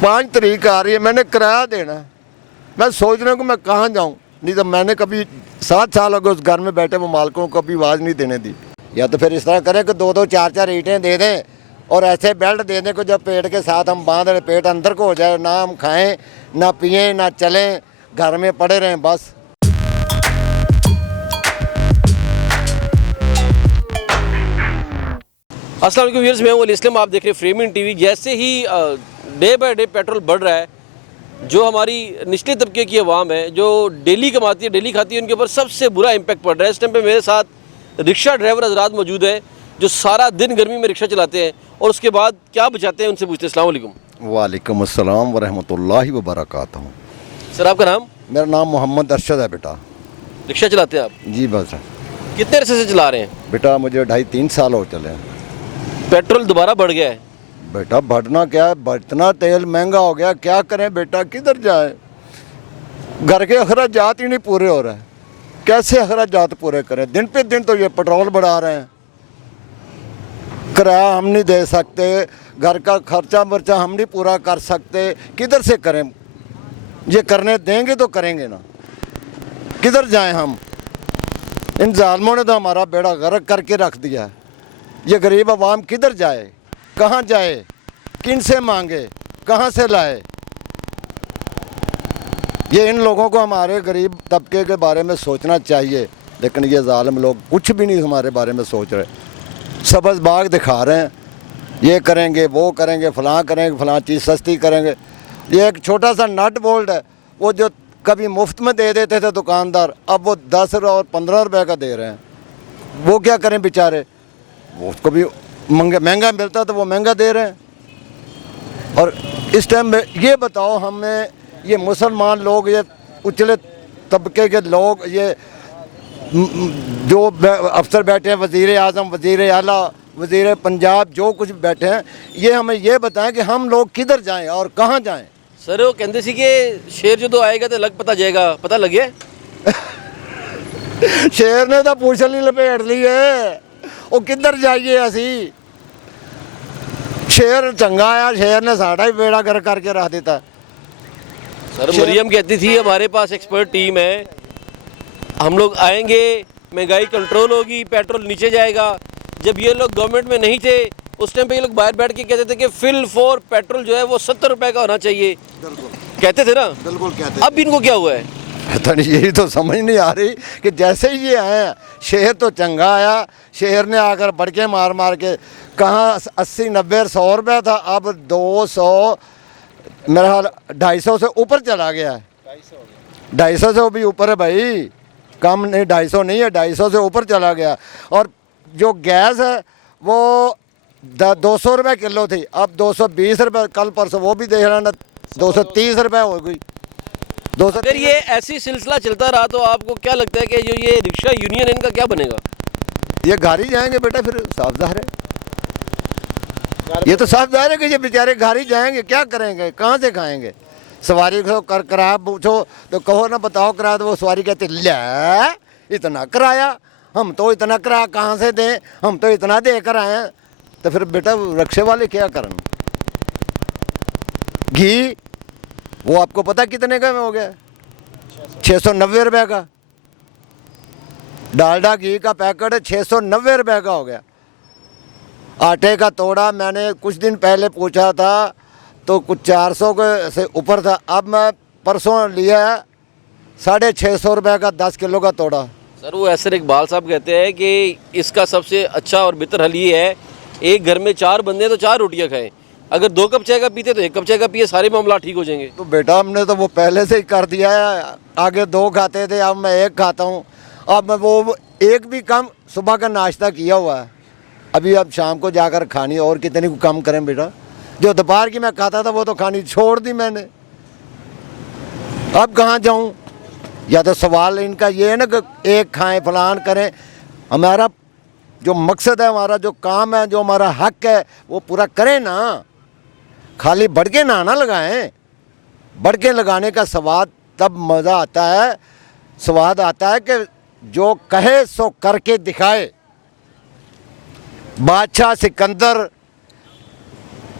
5 तारीख आ रही है, मैंने किराया देना है। मैं सोच रहा हूँ कि मैं कहाँ जाऊँ, नहीं तो मैंने कभी 7 साल हो गए उस घर में बैठे वो मालकों को कभी आवाज़ नहीं देने दी। या तो फिर इस तरह करें कि 2-2 4-4 ईंटें दे दें और ऐसे बेल्ट दे दें कि जब पेट के साथ हम बांध रहे पेट अंदर को हो जाए, ना हम खाएं ना पिएं ना चलें, घर में पड़े रहें बस। अस्सलाम वालेकुम व्यूअर्स, मैं हूं अली इस्लाम, आप देख रहे हैं फ्रेमिंग टीवी। जैसे ही डे बाय डे पेट्रोल बढ़ रहा है, जो हमारी निचले तबके की आवाम है जो डेली कमाती है डेली खाती है, उनके ऊपर सबसे बुरा इम्पैक्ट पड़ रहा है। इस टाइम पे मेरे साथ रिक्शा ड्राइवर हजरात मौजूद है जो सारा दिन गर्मी में रिक्शा चलाते हैं और उसके बाद क्या बचाते हैं, उनसे पूछते हैं। अस्सलाम वालेकुम। वालेकुम अस्सलाम वरहमतुल्लाहि वबरकातुहू। सर आपका नाम? मेरा नाम मोहम्मद अरशद है बेटा। रिक्शा चलाते हैं आप? जी बस कितने अरसे से चला रहे हैं? बेटा मुझे 2.5-3 साल हो चले हैं। पेट्रोल दोबारा बढ़ गया है। बेटा बढ़ना क्या है, बढ़ना तेल महंगा हो गया, क्या करें बेटा, किधर जाए, घर के अखराजात ही नहीं पूरे हो रहे हैं, कैसे अखराजात पूरे करें। दिन पे दिन तो ये पेट्रोल बढ़ा रहे हैं, किराया हम नहीं दे सकते, घर का खर्चा वर्चा हम नहीं पूरा कर सकते, किधर से करें। ये करने देंगे तो करेंगे ना, किधर जाएं हम। इन जालमों ने तो हमारा बेड़ा गर्क करके रख दिया है। ये गरीब आवाम किधर जाए, कहाँ जाए, किन से मांगे, कहाँ से लाए। ये इन लोगों को हमारे गरीब तबके के बारे में सोचना चाहिए, लेकिन ये जालिम लोग कुछ भी नहीं हमारे बारे में सोच रहे। सब्ज़ बाग दिखा रहे हैं, ये करेंगे वो करेंगे फलां करेंगे, फलां चीज़ सस्ती करेंगे। ये एक छोटा सा नट बोल्ट है, वो जो कभी मुफ्त में दे देते थे दुकानदार, अब वो 10 और 15 रुपए का दे रहे हैं। वो क्या करें बेचारे, वो उसको भी महंगा मिलता तो वो महंगा दे रहे हैं। और इस टाइम में ये बताओ, हमें ये मुसलमान लोग, ये उचले तबके के लोग, ये जो अफसर बैठे हैं, वज़ीर आज़म, वज़ीर आला, वज़ीर पंजाब, जो कुछ बैठे हैं, ये हमें ये बताएं कि हम लोग किधर जाएं और कहाँ जाएं। सर वो कहते सी कि शेर जो आएगा तो लग पता जाएगा, पता लगे? शेर ने तो पूछल ही लपेट ली है, वो किधर जाइए असी। शेर चंगा आया, शेर ने साड़ा ही बेड़ा कर करके रख देता। सर मरियम कहती थी हमारे पास एक्सपर्ट टीम है, हम लोग आएंगे, महंगाई कंट्रोल होगी, पेट्रोल नीचे जाएगा। जब ये लोग गवर्नमेंट में नहीं थे उस टाइम पे ये लोग बाहर बैठ के कहते थे कि फिल फॉर पेट्रोल जो है वो 70 रुपए का होना चाहिए, कहते थे ना? बिल्कुल कहते। अब इनको क्या हुआ है पता नहीं, यही तो समझ नहीं आ रही कि जैसे ही ये आए, शेर तो चंगा आया, शेर ने आकर बड़के मार मार के, कहाँ 80-90-100 रुपये था, अब 200, मेरा हाल 250 से ऊपर चला गया है। 250 से भी ऊपर है भाई, कम नहीं, 250 नहीं है, 250 से ऊपर चला गया। और जो गैस है वो 200 रुपये किलो थी, अब 220 रुपये, कल परसों वो भी देख रहा ना 230 रुपये हो गई। अगर ये ऐसी सिलसिला चलता रहा तो आपको क्या लगता है कि जो ये रिक्शा यूनियन है इनका क्या बनेगा? ये घर ही जाएंगे बेटा, फिर साफ ज़ाहिर है, ये तो साफ ज़ाहिर है कि ये बेचारे घर ही जाएंगे, क्या करेंगे, कहाँ से खाएंगे। सवारी को किराया पूछो तो कहो ना बताओ किराया, तो वो सवारी कहते ले इतना किराया, हम तो इतना किराया कहाँ से दें, हम तो इतना दे कर आए हैं। तो फिर बेटा रिक्शे वाले क्या करन। घी वो आपको पता कितने का हो गया, 690 रुपये का। डालडा घी का पैकेट 690 रुपये का हो गया। आटे का तोड़ा मैंने कुछ दिन पहले पूछा था तो कुछ 400 के से ऊपर था, अब मैं परसों लिया 650 रुपये का 10 किलो का तोड़ा। सर वो ऐसे इकबाल साहब कहते हैं कि इसका सबसे अच्छा और बेहतर हल ये है, एक घर में 4 बंदे तो 4 रोटियां खाएं, अगर 2 कप चाय का पीते तो 1 कप चाय का पिए, सारे मामला ठीक हो जाएंगे। तो बेटा हमने तो वो पहले से ही कर दिया है, आगे 2 खाते थे, अब मैं 1 खाता हूँ। अब मैं वो 1 भी कम, सुबह का नाश्ता किया हुआ है, अभी अब शाम को जाकर खानी, और कितनी को कम करें बेटा। जो दोपहर की मैं खाता था वो तो खानी छोड़ दी मैंने, अब कहाँ जाऊँ। या तो सवाल इनका ये है ना कि 1 खाएं फलान करें, हमारा जो मकसद है, हमारा जो काम है, जो हमारा हक है वो पूरा करें ना, खाली बढ़के ना लगाएं। बढ़के लगाने का स्वाद तब मज़ा आता है, स्वाद आता है कि जो कहे सो करके दिखाए। बादशाह सिकंदर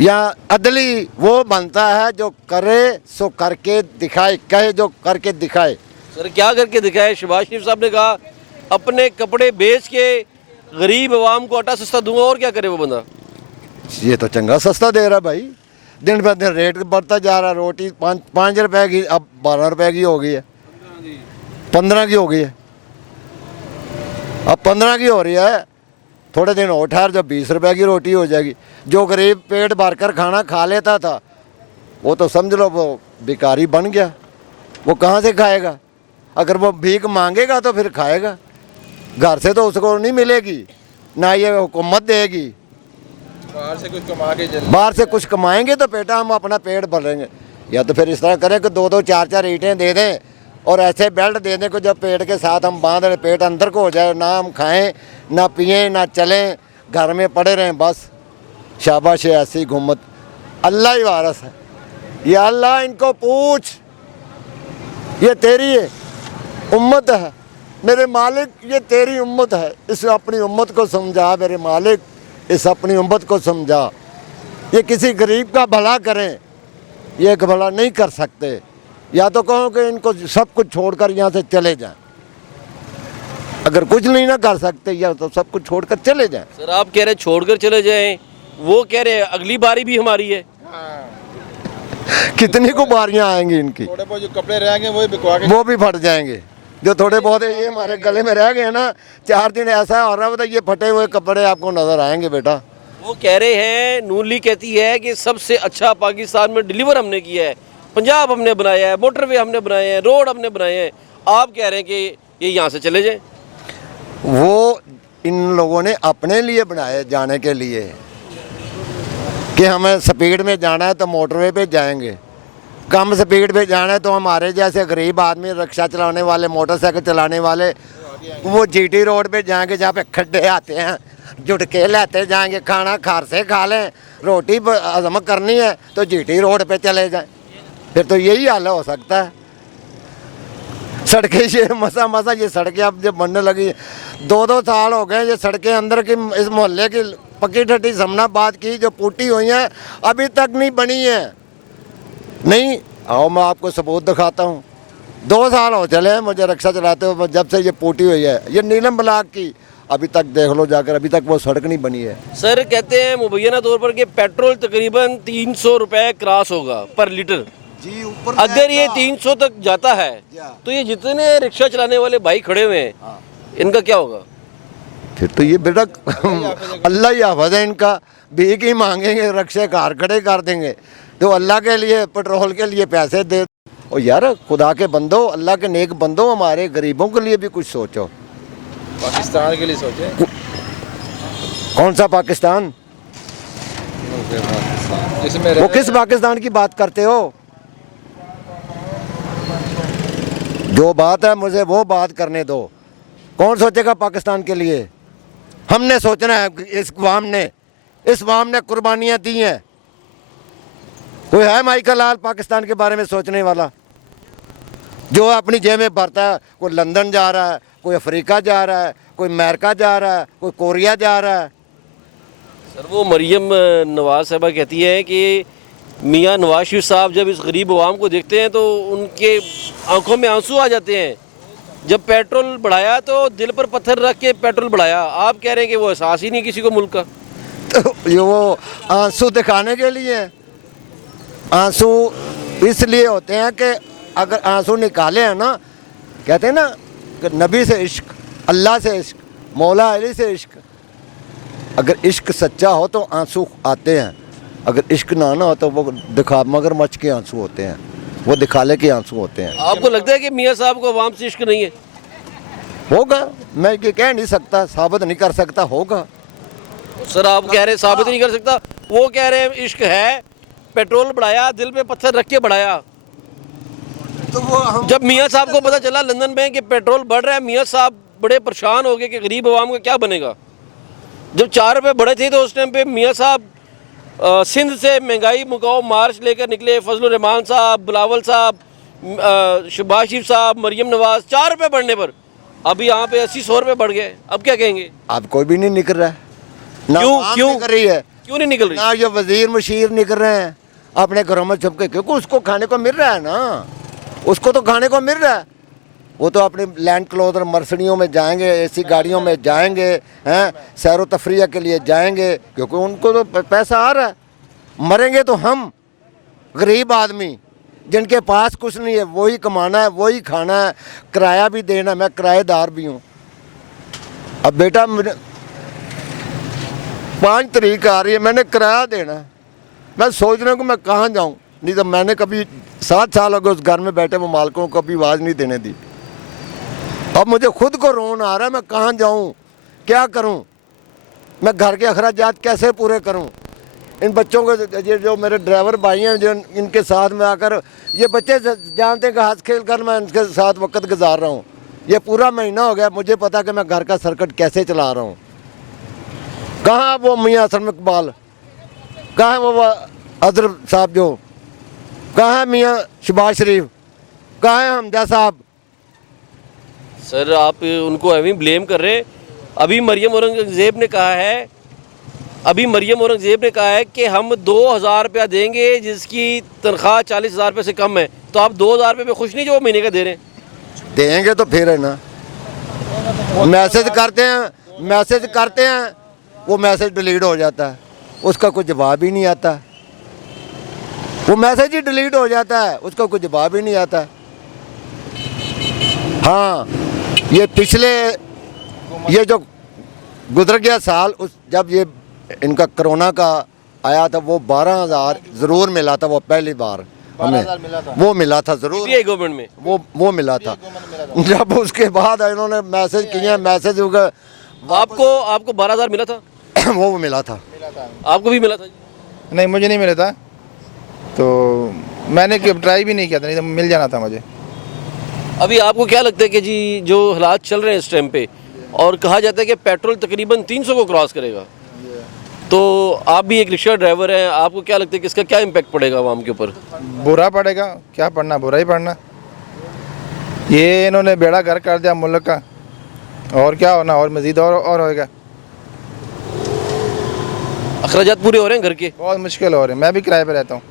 या अदली वो बनता है जो करे सो करके दिखाए, कहे जो करके दिखाए। सर क्या करके दिखाए? शहबाज शरीफ साहब ने कहा अपने कपड़े बेच के गरीब आवाम को आटा सस्ता दूंगा, और क्या करे वो बंदा? ये तो चंगा सस्ता दे रहा भाई, दिन ब दिन रेट बढ़ता जा रहा। रोटी 5 रुपए की अब 12 रुपए की हो गई है, 15 की हो गई है, अब 15 की हो रही है। थोड़े दिन और ठहर जब 20 रुपए की रोटी हो जाएगी। जो गरीब पेट भर कर खाना खा लेता था वो तो समझ लो वो भिखारी बन गया। वो कहाँ से खाएगा? अगर वो भीख मांगेगा तो फिर खाएगा, घर से तो उसको नहीं मिलेगी, ना ये हुकूमत देगी। बाहर से कुछ कमा के बाहर से कुछ कमाएंगे तो बेटा हम अपना पेट भरेंगे, या तो फिर इस तरह करें कि 2-2 4-4 ईंटें दे दें और ऐसे बेल्ट दे दें कि जब पेट के साथ हम बांध लें, पेट अंदर को हो जाए, ना हम खाएं ना पिएं ना चलें, घर में पड़े रहें बस। शाबाश है ऐसी हुकूमत, अल्लाह ही वारस है। या अल्लाह इनको पूछ, ये तेरी है उम्मत है मेरे मालिक, ये तेरी उम्मत है, इस अपनी उम्मत को समझा मेरे मालिक, इस अपनी उम्मत को समझा। ये किसी गरीब का भला करें, ये एक भला नहीं कर सकते। या तो कहो कि इनको सब कुछ छोड़कर यहाँ से चले जाएं, अगर कुछ नहीं ना कर सकते या तो सब कुछ छोड़कर चले जाएं। सर आप कह रहे छोड़कर चले जाएं, वो कह रहे अगली बारी भी हमारी है। कितनी को बारियाँ आएंगी इनकी, थोड़े बहुत जो कपड़े रहेंगे वही बिकवा के वो भी फट जाएंगे। जो थोड़े बहुत ये हमारे गले में रह गए ना, 4 दिन ऐसा हो रहा है तो ये फटे हुए कपड़े आपको नजर आएंगे बेटा। वो कह रहे हैं, नून लीग कहती है कि सबसे अच्छा पाकिस्तान में डिलीवर हमने किया है, पंजाब हमने बनाया है, मोटरवे हमने बनाए हैं, रोड हमने बनाए हैं। आप कह रहे हैं कि ये यहाँ से चले जाएं। वो इन लोगों ने अपने लिए बनाए जाने के लिए कि हमें स्पीड में जाना है तो मोटरवे पे जाएंगे, कम स्पीड पे जाना है तो हमारे जैसे गरीब आदमी रिक्शा चलाने वाले, मोटरसाइकिल चलाने वाले वो जीटी रोड पे जाएंगे जहाँ पे खड्डे आते हैं, जुटके लेते जाएंगे। खाना घर से खा लें, रोटी हजम करनी है तो जीटी रोड पे चले जाएं, फिर तो यही हाल हो सकता है। सड़कें ये मसा ये सड़कें अब जब बनने लगी, 2-2 साल हो गए ये सड़कें अंदर की इस मोहल्ले की पक्की ठट्टी समनाबाद की जो पुट्टी हुई हैं अभी तक नहीं बनी है। नहीं आओ मैं आपको सबूत दिखाता हूँ, 2 साल हो चले हैं मुझे रिक्शा चलाते हुए जब से ये पुट्टी हुई है, ये नीलम ब्लॉक की, अभी तक देख लो जाकर, अभी तक वो सड़क नहीं बनी है। सर कहते हैं मुबैना तौर पर कि पेट्रोल तकरीबन 300 रुपए क्रॉस होगा पर लीटर जी, ऊपर अगर ये 300 तक जाता है तो ये जितने रिक्शा चलाने वाले भाई खड़े हुए हैं इनका क्या होगा? फिर तो ये बेटा अल्लाह ही हाफिज़ है इनका, भीख ही मांगेंगे, रक्षे कार खड़े कर देंगे तो अल्लाह के लिए पेट्रोल के लिए पैसे दे। और यार खुदा के बंदो, अल्लाह के नेक बंदो, हमारे गरीबों के लिए भी कुछ सोचो। पाकिस्तान के लिए सोचे। कौन सा पाकिस्तान? जिसमें वो किस पाकिस्तान की बात करते हो? जो बात है मुझे वो बात करने दो। कौन सोचेगा पाकिस्तान के लिए? हमने सोचना है। इस वाम ने कुर्बानियाँ दी हैं। कोई है माइकल लाल पाकिस्तान के बारे में सोचने वाला जो अपनी जेब में भरता है? कोई लंदन जा रहा है, कोई अफ्रीका जा रहा है, कोई अमेरिका जा रहा है, कोई कोरिया जा रहा है। सर वो मरियम नवाज साहबा कहती है कि मियाँ नवाज शरीफ साहब जब इस गरीब आवाम को देखते हैं तो उनके आंखों में आंसू आ जाते हैं। जब पेट्रोल बढ़ाया तो दिल पर पत्थर रख के पेट्रोल बढ़ाया। आप कह रहे हैं कि वो एहसास ही नहीं किसी को मुल्क का। तो ये वो आंसू दिखाने के लिए, आंसू इसलिए होते हैं कि अगर आंसू निकाले हैं ना, कहते हैं ना कि नबी से इश्क, अल्लाह से इश्क, मौला अली से इश्क। अगर इश्क सच्चा हो तो आंसू आते हैं, अगर इश्क ना हो तो वो मगरमच्छ के आंसू होते हैं, वो दिखाले के आंसू होते हैं। आपको लगता है कि मियाँ साहब को अवाम से इश्क नहीं है? होगा, मैं ये कह नहीं सकता, साबित नहीं कर सकता, होगा। सर आप कह रहे हैं साबित नहीं कर सकता, वो कह रहे हैं इश्क है, पेट्रोल बढ़ाया, दिल पे पत्थर रख के बढ़ाया। तो वो जब मियाँ साहब को पता चला लंदन में कि पेट्रोल बढ़ रहा है, मियाँ साहब बड़े परेशान हो गए कि गरीब आवाम का क्या बनेगा। जब 4 रुपये बढ़े थे तो उस टाइम पे मियाँ साहब सिंध से महंगाई मुकाओ मार्च लेकर निकले। फजलुर रहमान साहब, बिलावल साहब, शहबाज शरीफ साहब, मरियम नवाज, 4 रुपये बढ़ने पर अभी यहाँ पे 80-100 रुपये बढ़ गए। अब क्या कहेंगे? अब कोई भी नहीं निकल रहा है ना, क्यों निकल रही है। क्यों नहीं निकल रही? ना ये वजीर मुशीर निकल रहे हैं अपने घरों में छुप के, क्योंकि उसको खाने को मिल रहा है ना, उसको तो खाने को मिल रहा है। वो तो अपनी लैंड क्लोजर मर्सिडियों में जाएंगे, ऐसी गाड़ियों में जाएंगे, हैं सैर तफरिया के लिए जाएंगे, क्योंकि उनको तो पैसा आ रहा है। मरेंगे तो हम गरीब आदमी जिनके पास कुछ नहीं है, वही कमाना है, वही खाना है, किराया भी देना। मैं किराएदार भी हूँ। अब बेटा 5 तारीख आ रही है, मैंने किराया देना है। मैं सोच रहा हूँ कि मैं कहाँ जाऊँ, नहीं तो मैंने कभी 7 साल हो गए उस घर में बैठे वो मालकों को कभी आवाज़ नहीं देने दी। अब मुझे खुद को रोना आ रहा है, मैं कहाँ जाऊँ, क्या करूँ, मैं घर के अखराजात कैसे पूरे करूँ। इन बच्चों को ये जो मेरे ड्राइवर भाई हैं जो इनके साथ में आकर, ये बच्चे जानते हैं कि हंस खेल कर मैं इनके साथ वक्त गुजार रहा हूँ। ये पूरा महीना हो गया, मुझे पता कि मैं घर का सर्किट कैसे चला रहा हूँ। कहाँ वो मियाँ असलम इकबाल, कहाँ है वो अजहर साहब, जो कहाँ है मियाँ शहबाज शरीफ, कहाँ है हमजा साहब। सर आप उनको अभी ब्लेम कर रहे हैं। अभी मरियम औरंगजेब ने कहा है कि हम 2000 रुपया देंगे जिसकी तनख्वाह 40,000 रुपये से कम है। तो आप 2000 रुपये में खुश नहीं जो वो महीने का दे रहे हैं? देंगे तो फिर है ना, मैसेज करते हैं वो मैसेज डिलीट हो जाता है, उसका कोई जवाब ही नहीं आता। वो मैसेज ही डिलीट हो जाता है, उसका कोई जवाब ही नहीं आता। हाँ, ये पिछले ये जो गुजर गया साल, उस जब ये इनका कोरोना का आया था, वो 12,000 ज़रूर मिला था। वो पहली बार हमें वो मिला था ज़रूर, गवर्नमेंट में वो मिला था। जब उसके बाद इन्होंने मैसेज किया, मैसेज होगा आपको 12,000 मिला था? वो मिला था। आपको भी मिला था? नहीं, मुझे नहीं मिला था, तो मैंने ट्राई भी नहीं किया था, नहीं तो मिल जाना था मुझे। अभी आपको क्या लगता है कि जी जो हालात चल रहे हैं इस टाइम पे, और कहा जाता है कि पेट्रोल तकरीबन 300 को क्रॉस करेगा, तो आप भी एक रिक्शा ड्राइवर हैं, आपको क्या लगता है कि इसका क्या इम्पैक्ट पड़ेगा आवाम के ऊपर? बुरा पड़ेगा, क्या पढ़ना, बुरा ही पड़ना। ये इन्होंने बेड़ा घर कर दिया मुल्क का, और क्या होना, और मज़ीद और होएगा। अखराजात पूरे हो रहे हैं घर के? बहुत मुश्किल हो रहे हैं। मैं भी किराए पे रहता हूँ,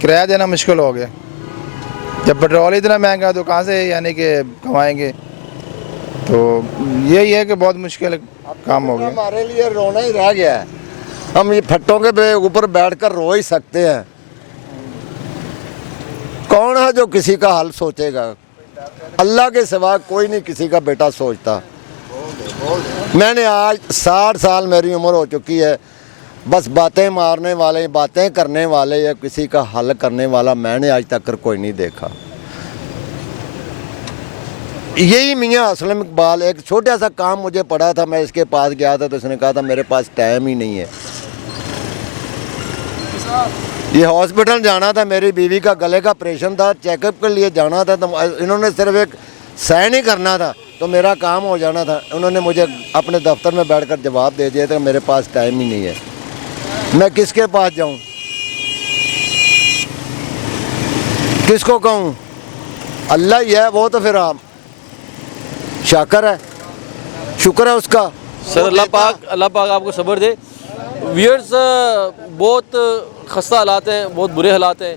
किराया देना मुश्किल हो गया। जब पेट्रोल इतना महंगा तो कहाँ से यानी कि कमाएंगे। तो यही है कि बहुत मुश्किल काम हो गया। हमारे लिए रोना ही रह गया है। हम ये फट्टों के ऊपर बैठकर रो ही सकते हैं। कौन है जो किसी का हल सोचेगा? अल्लाह के सिवा कोई नहीं किसी का बेटा सोचता। मैंने आज 60 साल मेरी उम्र हो चुकी है, बस बातें मारने वाले, बातें करने वाले या किसी का हल करने वाला मैंने आज तक कोई नहीं देखा। यही मियाँ असलम इकबाल, एक छोटा सा काम मुझे पड़ा था, मैं इसके पास गया था तो उसने कहा था मेरे पास टाइम ही नहीं है। ये हॉस्पिटल जाना था, मेरी बीवी का गले का ऑपरेशन था, चेकअप के लिए जाना था, तो इन्होंने सिर्फ एक साइन ही करना था तो मेरा काम हो जाना था। उन्होंने मुझे अपने दफ्तर में बैठकर जवाब दे दिया था मेरे पास टाइम ही नहीं है। मैं किसके पास जाऊं, किसको कहूं? अल्लाह ही है, वो तो फिर आप शाकर है, शुक्र है उसका। सर अल्लाह पाक आपको सब्र दे। व्यूअर्स, बहुत खस्ता हालात हैं, बहुत बुरे हालात हैं।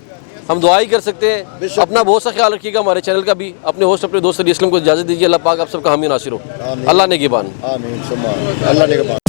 हम दुआ ही कर सकते हैं। अपना बहुत सा ख्याल रखिएगा, हमारे चैनल का भी। अपने होस्ट अपने दोस्त अली असलम को इजाज़त दीजिए। अल्लाह पाक आप सबका हामी नासिर हो। अल्लाह ने गिबान। आमीन सुम्मा अल्लाह ने